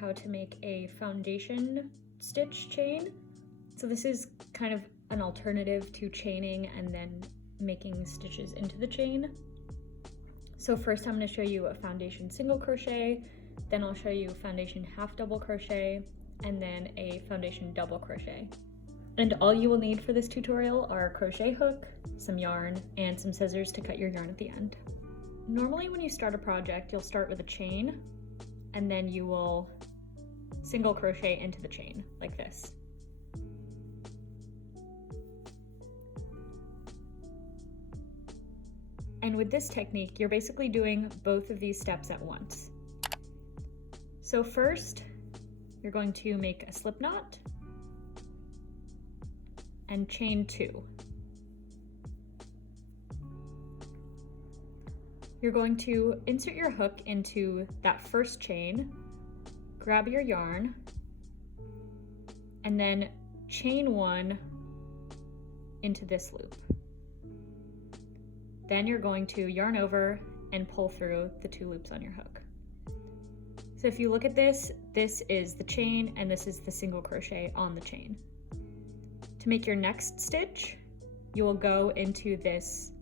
how to make a foundation stitch chain. So this is kind of an alternative to chaining and then making stitches into the chain. So first I'm going to show you a foundation single crochet, then I'll show you foundation half double crochet, and then a foundation double crochet. And all you will need for this tutorial are a crochet hook, some yarn, and some scissors to cut your yarn at the end. Normally when you start a project, you'll start with a chain, and then you will single crochet into the chain, like this. And with this technique, you're basically doing both of these steps at once. So first, you're going to make a slip knot and chain 2. You're going to insert your hook into that first chain, grab your yarn, and then chain 1 into this loop. Then you're going to yarn over and pull through the 2 loops on your hook. So if you look at this, this is the chain and this is the single crochet on the chain. To make your next stitch, you will go into this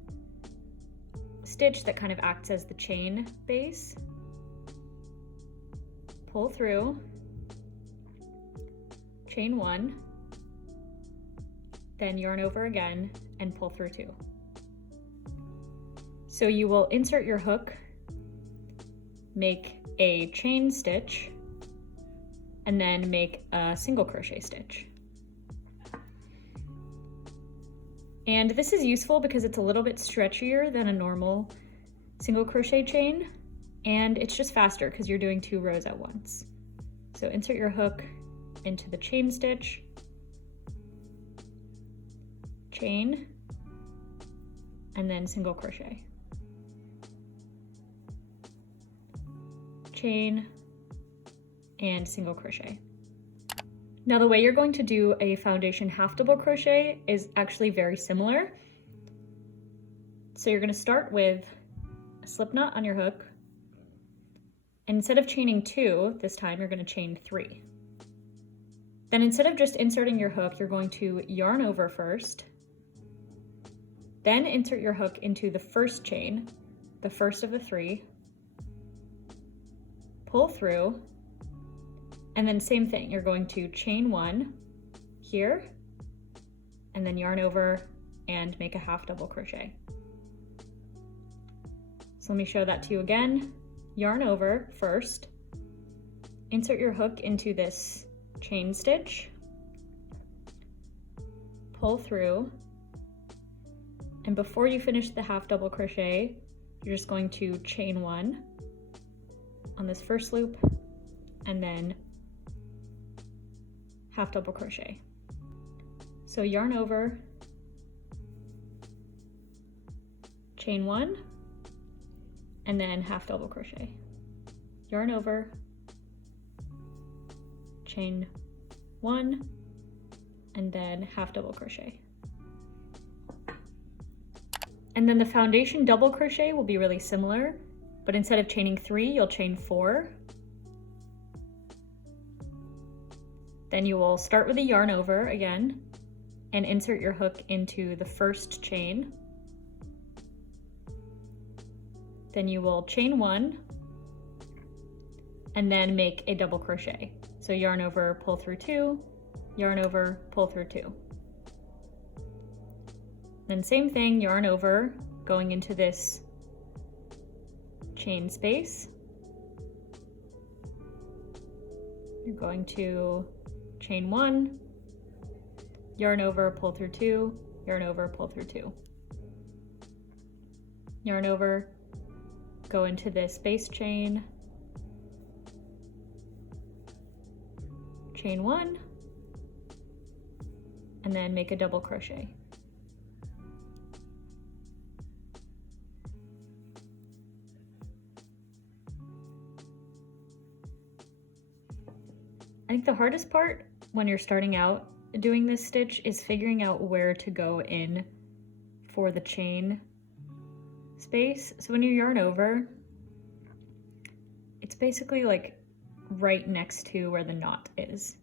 stitch that kind of acts as the chain base, pull through, chain 1, then yarn over again and pull through 2. So you will insert your hook, make a chain stitch, and then make a single crochet stitch. And this is useful because it's a little bit stretchier than a normal single crochet chain, and it's just faster because you're doing 2 rows at once. So insert your hook into the chain stitch, chain, and then single crochet. Chain, and single crochet. Now the way you're going to do a foundation half double crochet is actually very similar. So you're going to start with a slip knot on your hook, and instead of chaining 2 this time, you're going to chain 3. Then instead of just inserting your hook, you're going to yarn over first, then insert your hook into the first chain, the first of the 3, pull through, and then same thing, you're going to chain 1 here, and then yarn over and make a half double crochet. So let me show that to you again. Yarn over first, insert your hook into this chain stitch, pull through, and before you finish the half double crochet, you're just going to chain 1 on this first loop, and then half double crochet. So yarn over, chain 1, and then half double crochet. Yarn over, chain 1, and then half double crochet. And then the foundation double crochet will be really similar, but instead of chaining 3, you'll chain 4. Then you will start with a yarn over again and insert your hook into the first chain. Then you will chain 1 and then make a double crochet. So yarn over, pull through 2, yarn over, pull through 2. Then same thing, yarn over, going into this chain space. You're going to chain 1, yarn over, pull through 2, yarn over, pull through 2. Yarn over, go into this base chain, chain 1, and then make a double crochet. I think the hardest part when you're starting out doing this stitch is figuring out where to go in for the chain space. So when you yarn over, it's basically like right next to where the knot is.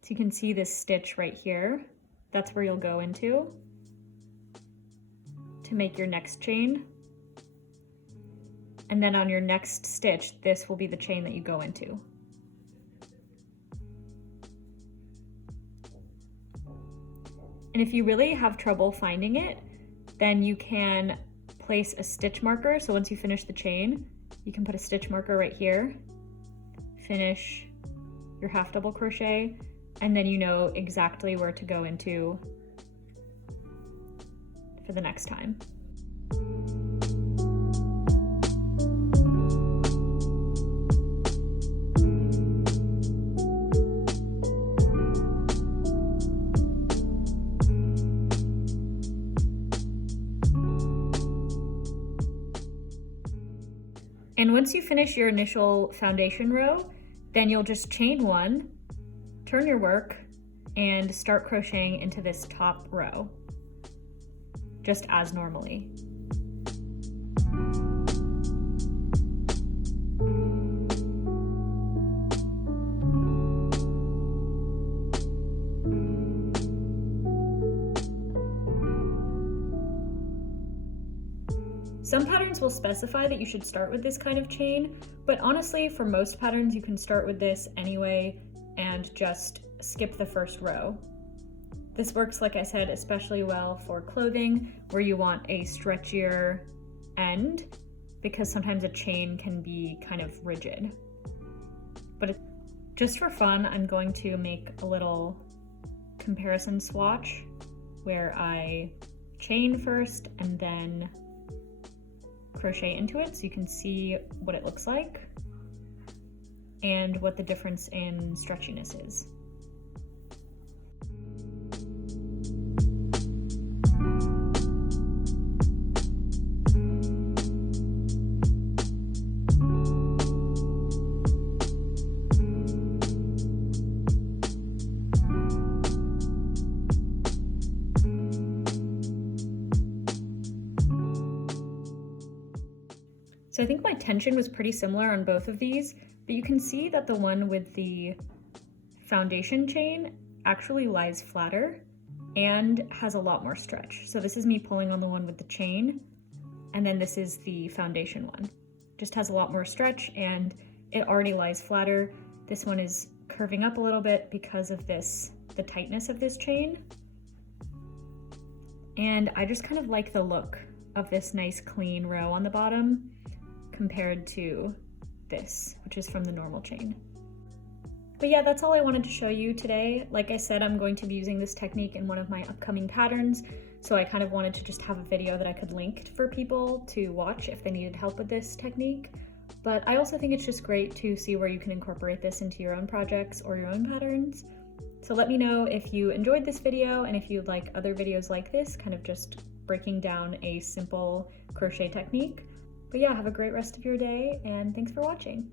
So you can see this stitch right here. That's where you'll go into to make your next chain. And then on your next stitch, this will be the chain that you go into. And if you really have trouble finding it, then you can place a stitch marker. So once you finish the chain, you can put a stitch marker right here, finish your half double crochet, and then you know exactly where to go into for the next time. And once you finish your initial foundation row, then you'll just chain one, turn your work, and start crocheting into this top row, just as normally. Some patterns will specify that you should start with this kind of chain, but honestly, for most patterns, you can start with this anyway and just skip the first row. This works, like I said, especially well for clothing where you want a stretchier end, because sometimes a chain can be kind of rigid. But just for fun, I'm going to make a little comparison swatch where I chain first and then crochet into it so you can see what it looks like and what the difference in stretchiness is. So I think my tension was pretty similar on both of these, but you can see that the one with the foundation chain actually lies flatter and has a lot more stretch. So this is me pulling on the one with the chain, and then this is the foundation one. Just has a lot more stretch and it already lies flatter. This one is curving up a little bit because of this, the tightness of this chain. And I just kind of like the look of this nice clean row on the bottom compared to this, which is from the normal chain. But yeah, that's all I wanted to show you today. Like I said, I'm going to be using this technique in one of my upcoming patterns, so I kind of wanted to just have a video that I could link for people to watch if they needed help with this technique. But I also think it's just great to see where you can incorporate this into your own projects or your own patterns. So let me know if you enjoyed this video and if you'd like other videos like this, kind of just breaking down a simple crochet technique. But yeah, have a great rest of your day and thanks for watching.